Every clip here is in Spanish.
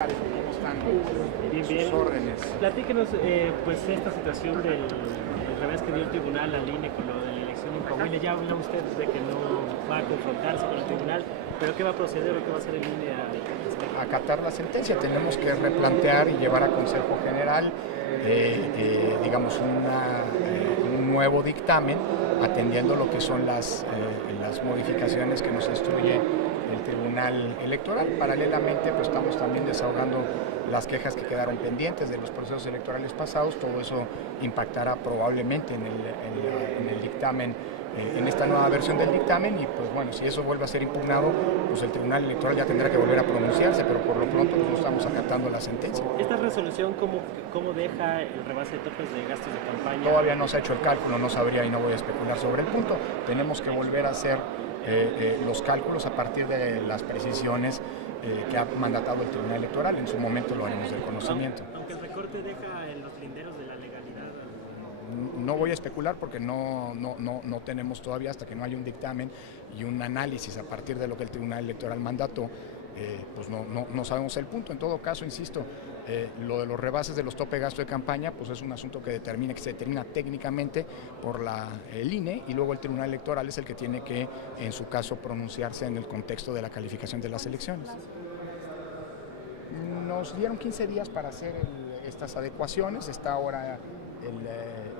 ¿Cómo están Bien, sus bien. órdenes? Platíquenos, pues, esta situación del revés que dio el tribunal al INE con lo de la elección incompatible. Ya hablan ustedes de que no va a confrontarse con el tribunal, pero ¿qué va a proceder o qué va a hacer el INE al respecto? Acatar la sentencia, tenemos que replantear y llevar a Consejo General, digamos, un nuevo dictamen atendiendo lo que son las modificaciones que nos instruye el Tribunal Electoral. Paralelamente, pues estamos también desahogando las quejas que quedaron pendientes de los procesos electorales pasados. Todo eso impactará probablemente en el dictamen, en esta nueva versión del dictamen, y pues bueno, si eso vuelve a ser impugnado, pues el Tribunal Electoral ya tendrá que volver a pronunciarse, pero por lo pronto pues no estamos acatando la sentencia. ¿Esta resolución cómo deja el rebase de topes de gastos de campaña? Todavía no se ha hecho el cálculo, no sabría y no voy a especular sobre el punto. Tenemos que volver a hacer los cálculos a partir de las precisiones que ha mandatado el Tribunal Electoral. En su momento lo haremos del conocimiento. Aunque el recorte deja en los linderos de la legalidad. No voy a especular porque no tenemos todavía, hasta que no haya un dictamen y un análisis a partir de lo que el Tribunal Electoral mandató, pues no sabemos el punto. En todo caso, insisto, lo de los rebases de los tope de gasto de campaña, pues es un asunto que se determina técnicamente por el INE, y luego el Tribunal Electoral es el que tiene que, en su caso, pronunciarse en el contexto de la calificación de las elecciones. Nos dieron 15 días para hacer estas adecuaciones. Está ahora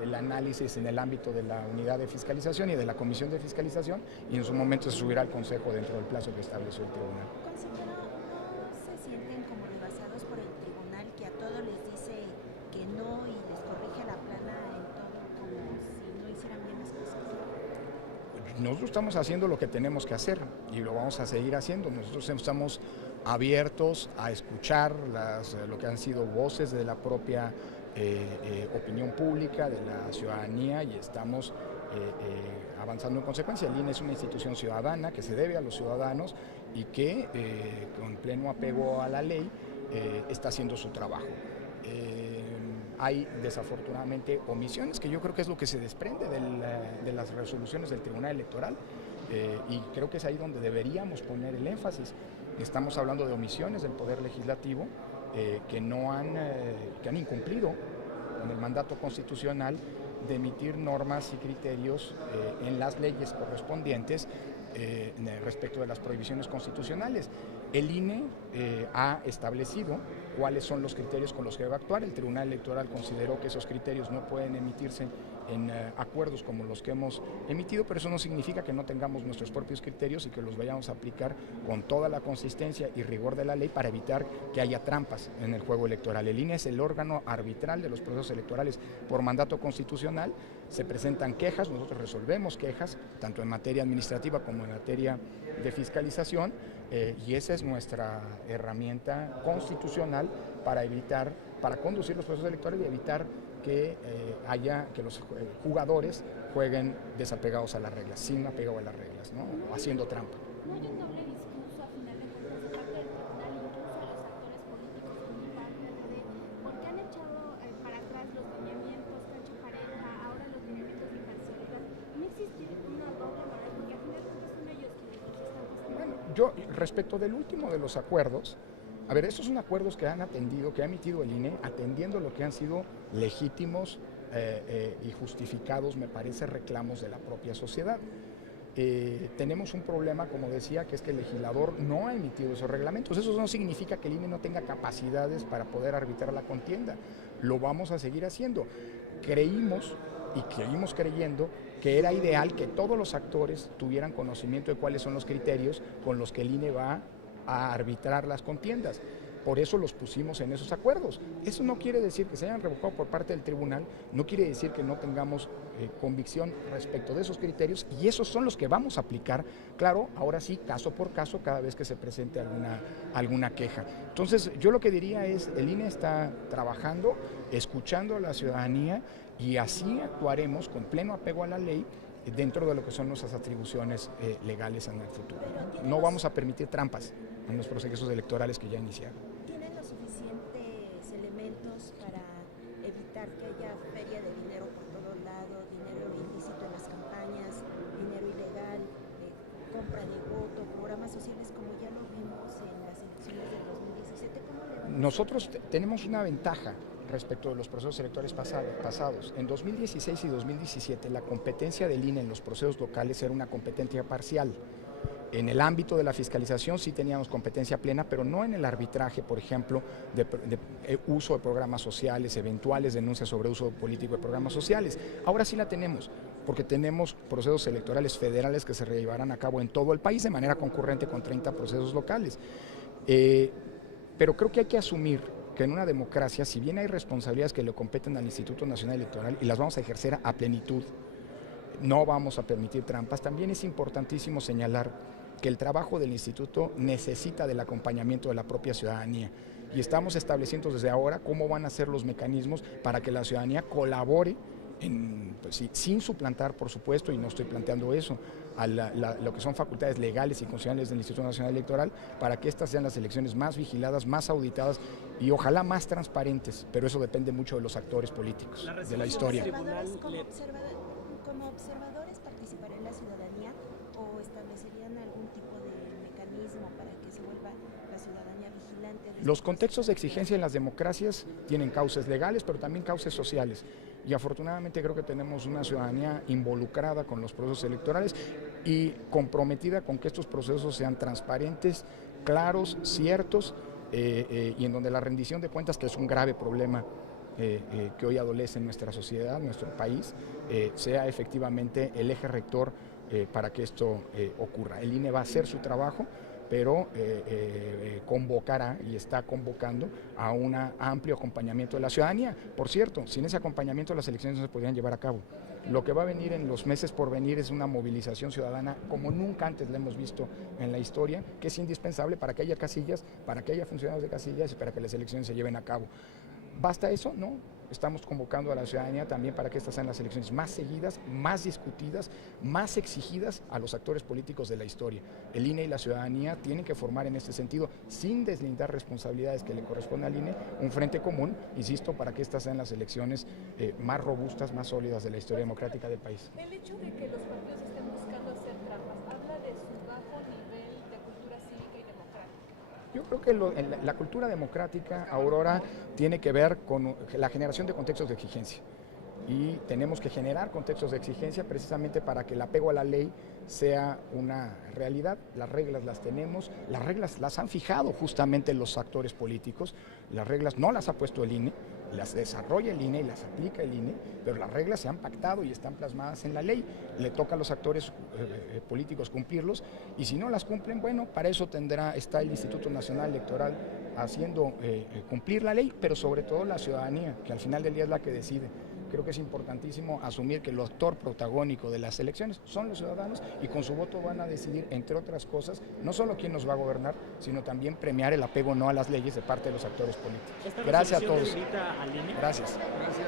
el análisis en el ámbito de la unidad de fiscalización y de la comisión de fiscalización, y en su momento se subirá al Consejo dentro del plazo que estableció el tribunal. Consejero, ¿no se sienten como rebasados por el tribunal, que a todos les dice que no y les corrige la plana en todo como si no hicieran bien las cosas? Nosotros estamos haciendo lo que tenemos que hacer y lo vamos a seguir haciendo. Nosotros estamos abiertos a escuchar lo que han sido voces de la propia opinión pública, de la ciudadanía, y estamos avanzando en consecuencia. El INE es una institución ciudadana que se debe a los ciudadanos y que, con pleno apego a la ley, está haciendo su trabajo. Hay desafortunadamente omisiones, que yo creo que es lo que se desprende de las resoluciones del Tribunal Electoral, y creo que es ahí donde deberíamos poner el énfasis. Estamos hablando de omisiones del Poder Legislativo que han incumplido con el mandato constitucional de emitir normas y criterios en las leyes correspondientes respecto de las prohibiciones constitucionales. El INE ha establecido cuáles son los criterios con los que debe actuar. El Tribunal Electoral consideró que esos criterios no pueden emitirse en acuerdos como los que hemos emitido, pero eso no significa que no tengamos nuestros propios criterios y que los vayamos a aplicar con toda la consistencia y rigor de la ley para evitar que haya trampas en el juego electoral. El INE es el órgano arbitral de los procesos electorales por mandato constitucional. Se presentan quejas, nosotros resolvemos quejas, tanto en materia administrativa como en materia de fiscalización, y esa es nuestra herramienta constitucional para conducir los procesos electorales y evitar que los jugadores jueguen desapegados a las reglas, sin apego a las reglas, ¿no? Haciendo trampa. ¿No hay un doble discurso a final de cuentas de parte del tribunal, incluso de los actores políticos como parte de por qué han echado para atrás los lineamientos que ha hecho Pareja, ahora los lineamientos de imparcialidad? ¿No existe una doble moral? Porque a final de cuentas son ellos quienes los están haciendo. Bueno, yo, respecto del último de los acuerdos, a ver, estos son acuerdos que que ha emitido el INE, atendiendo lo que han sido legítimos y justificados, me parece, reclamos de la propia sociedad. Tenemos un problema, como decía, que es que el legislador no ha emitido esos reglamentos. Eso no significa que el INE no tenga capacidades para poder arbitrar la contienda. Lo vamos a seguir haciendo. Creímos y seguimos creyendo que era ideal que todos los actores tuvieran conocimiento de cuáles son los criterios con los que el INE va a arbitrar las contiendas. Por eso los pusimos en esos acuerdos. Eso no quiere decir que se hayan revocado por parte del tribunal, no quiere decir que no tengamos convicción respecto de esos criterios, y esos son los que vamos a aplicar, claro, ahora sí, caso por caso, cada vez que se presente alguna queja. Entonces, yo lo que diría es, el INE está trabajando, escuchando a la ciudadanía, y así actuaremos con pleno apego a la ley dentro de lo que son nuestras atribuciones legales en el futuro. No vamos a permitir trampas en los procesos electorales que ya iniciaron. ¿Tienen los suficientes elementos para evitar que haya feria de dinero por todos lados, dinero ilícito en las campañas, dinero ilegal? compra de voto, programas sociales como ya lo vimos en las elecciones del 2017, ¿cómo le van a Nosotros tenemos una ventaja respecto de los procesos electorales pasados. En 2016 y 2017 la competencia del INE en los procesos locales era una competencia parcial. En el ámbito de la fiscalización sí teníamos competencia plena, pero no en el arbitraje, por ejemplo, de uso de programas sociales, eventuales denuncias sobre uso político de programas sociales. Ahora sí la tenemos, porque tenemos procesos electorales federales que se llevarán a cabo en todo el país de manera concurrente con 30 procesos locales. Pero creo que hay que asumir que en una democracia, si bien hay responsabilidades que le competen al Instituto Nacional Electoral y las vamos a ejercer a plenitud, no vamos a permitir trampas, también es importantísimo señalar que el trabajo del instituto necesita del acompañamiento de la propia ciudadanía y estamos estableciendo desde ahora cómo van a ser los mecanismos para que la ciudadanía colabore pues, sin suplantar, por supuesto, y no estoy planteando eso, a lo que son facultades legales y constitucionales del Instituto Nacional Electoral, para que estas sean las elecciones más vigiladas, más auditadas y ojalá más transparentes, pero eso depende mucho de los actores políticos, de la historia. ¿Como observadores participará la ciudadanía o establecerían algún tipo de mecanismo para que se vuelva la ciudadanía vigilante? Los contextos de exigencia en las democracias tienen cauces legales, pero también cauces sociales. Y afortunadamente creo que tenemos una ciudadanía involucrada con los procesos electorales y comprometida con que estos procesos sean transparentes, claros, ciertos y en donde la rendición de cuentas, que es un grave problema que hoy adolece en nuestra sociedad, en nuestro país, sea efectivamente el eje rector para que esto ocurra. El INE va a hacer su trabajo, pero convocará y está convocando a un amplio acompañamiento de la ciudadanía. Por cierto, sin ese acompañamiento las elecciones no se podrían llevar a cabo. Lo que va a venir en los meses por venir es una movilización ciudadana como nunca antes la hemos visto en la historia, que es indispensable para que haya casillas, para que haya funcionarios de casillas y para que las elecciones se lleven a cabo. ¿Basta eso? No. Estamos convocando a la ciudadanía también para que estas sean las elecciones más seguidas, más discutidas, más exigidas a los actores políticos de la historia. El INE y la ciudadanía tienen que formar en este sentido, sin deslindar responsabilidades que le corresponden al INE, un frente común, insisto, para que estas sean las elecciones más robustas, más sólidas de la historia democrática del país. El hecho de que los partidos estén buscando hacer trampas habla de su bajo nivel de cultura cívica y democrática. Yo creo que la cultura democrática, Aurora, tiene que ver con la generación de contextos de exigencia. Y tenemos que generar contextos de exigencia precisamente para que el apego a la ley sea una realidad. Las reglas las tenemos, las reglas las han fijado justamente los actores políticos, las reglas no las ha puesto el INE, las desarrolla el INE y las aplica el INE, pero las reglas se han pactado y están plasmadas en la ley. Le toca a los actores políticos cumplirlos y si no las cumplen, bueno, para eso está el Instituto Nacional Electoral haciendo cumplir la ley, pero sobre todo la ciudadanía, que al final del día es la que decide. Creo que es importantísimo asumir que el actor protagónico de las elecciones son los ciudadanos y con su voto van a decidir, entre otras cosas, no solo quién nos va a gobernar, sino también premiar el apego no a las leyes de parte de los actores políticos. Gracias a todos. Al INE. Gracias. Gracias.